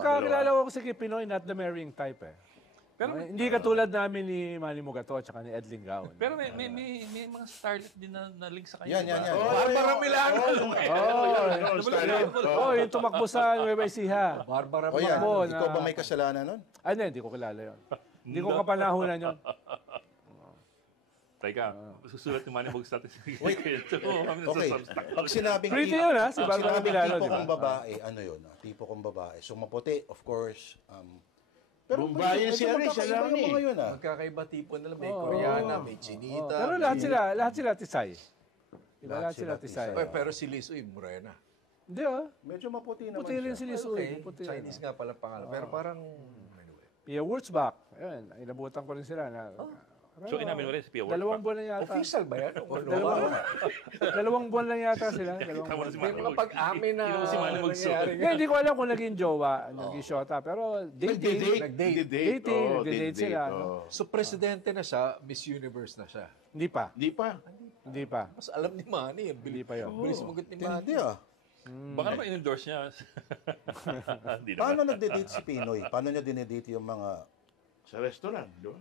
Kakilala ko si Pinoy, not the marrying type eh. Pero hindi katulad namin ni Manny Mugato at saka ni Ed Lingaon. Pero may mga starlet din na link sa kanya. Yan. Barbara Milano. Yung tumakbo sa Nueva Ecija. Barbara O yan, Tumakbo ikaw ba may kasalanan nun? Hindi ko kilala yun. Hindi ko kapanahunan yun. Teka, susulat ni Manny Mugato. Wait. Okay. Pag sinabing Pretty yun, ha? Si pag Barbara sinabing Milano, tipo di ba? kong babae, ano yun? Tipo kong babae. So maputi, of course. Pero Bumbayan si Aris, magkakaiba alam yung ni. mga yun, Magkakaiba tipo nila. May Koreana, may Chinita. Pero lahat sila Tisay. Diba, lahat sila Tisay. Pero si Liz Uy, morena. Hindi Medyo maputi naman Puti rin siya. si Lisoy. Okay, Puti Chinese nga pala pangalan. Pero parang, anyway. Pia Wurzbach. Ayun, inabutan ko rin sila. So, inamin mo rin si Pia Wurzbach. 2 buwan lang yata. Official ba yan? Dalawang buwan lang yata sila. Tama na si May Manny mga pag-amin na Ino si Manny Mugato. nangyayari. Hindi ko alam kung naging jowa, naging shota. Pero dating. Dating, nagde-date sila. No? So, presidente na siya, Miss Universe na siya. Hindi pa. Hindi pa. Mas alam ni Manny. Hindi pa yun. Bilis magot ni Manny. Hindi Baka naman in-endorse niya. Hindi naman. Paano nagde-date si Pinoy? Paano niya dinedate yung mga... Sa restaurant, di ba?